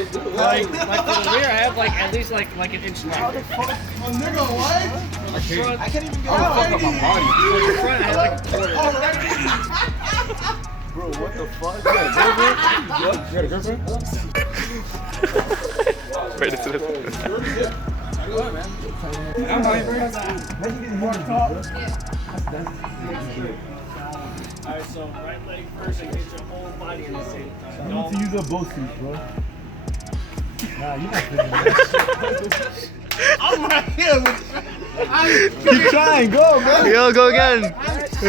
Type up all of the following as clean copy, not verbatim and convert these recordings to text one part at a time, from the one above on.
Like for the rear, I have like at least like an inch left. How the fuck? Oh, nigga, what? I can't even get out. out. Fuck up my body. Like the front, I have like a quarter. Bro, what the fuck? You got a girlfriend? Right into this. I'm not even Alright, so right leg first and get your whole body in the same time. You need to use up both feet, bro. Nah, you're not fitting that shit. I'm right here with you. Keep trying, go, man. Yo, go again. Do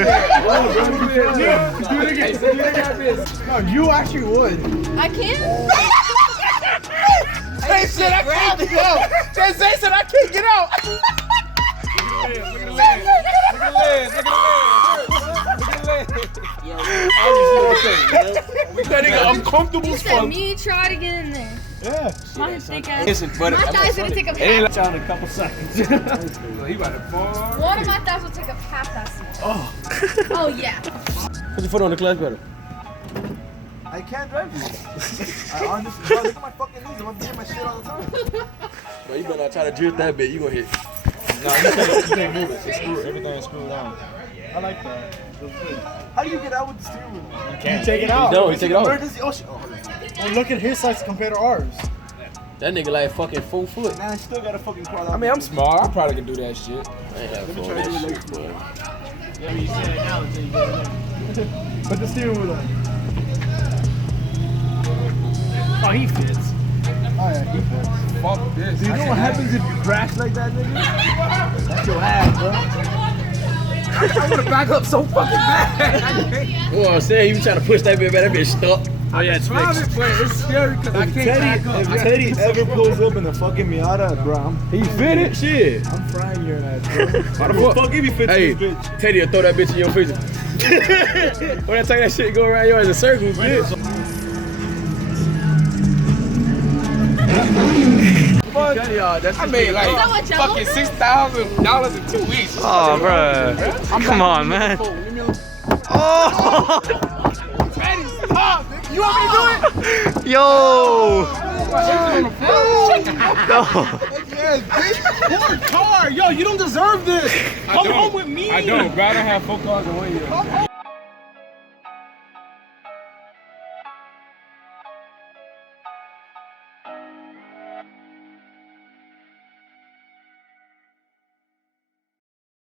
it again. No, you actually would. I can't. Zay said I can't get out. Zay said I can't get out. Look at the legs. Look at the legs. Look at the legs. That nigga uncomfortable You as said fuck. me try to get in there. Yeah. My thick ass. Listen, but My thighs gonna take up it ain't half. like in a couple seconds. So he about to fall. One of my thighs will take up half that seat. Oh. Oh yeah. Put your foot on the clutch pedal. I can't drive you. I honestly, bro, look at my fucking knees. I'm hitting my shit all the time. Bro, you better not try to drift that bit. You gonna hit. Nah, you can't move it. It's screwed. Everything is screwed on. I like that. How do you get out with the steering wheel? You can't take it out. No, you take it off. Emergency. Oh shit. Well, look at his size compared to ours. That nigga like fucking 4 foot. Nah, I still gotta fucking crawl out. I mean, I'm smart. I probably can do that shit. I ain't have Let me fun try to with do that it shit, boy. Yeah, you say it now until you get it in. Put the steering wheel on. Oh, he fits. Oh yeah, he fits. Fuck this. Do you know what happens if you crash like that, nigga? That's your ass, bro. I wanna back up so fucking bad. Well, I'm saying you trying to push that bit, man. That bitch stuck. Oh yeah, it's fixed. But it's scary because I can't back up. If Teddy ever pulls up in the fucking Miata, bro, He fit it, shit. I'm frying your ass, bro. Why the fuck if he fits Hey, this bitch? Teddy will throw that bitch in your face. When I take that shit, go around you as a circle, bitch. I made like fucking $6,000 in 2 weeks. Oh, bro. Come on, man. Oh. You want me to do it? Yo. No. Yes, bitch. Poor car. Yo, you don't deserve this. Come home with me. I don't, bro. I don't have 4 cars in 1 year.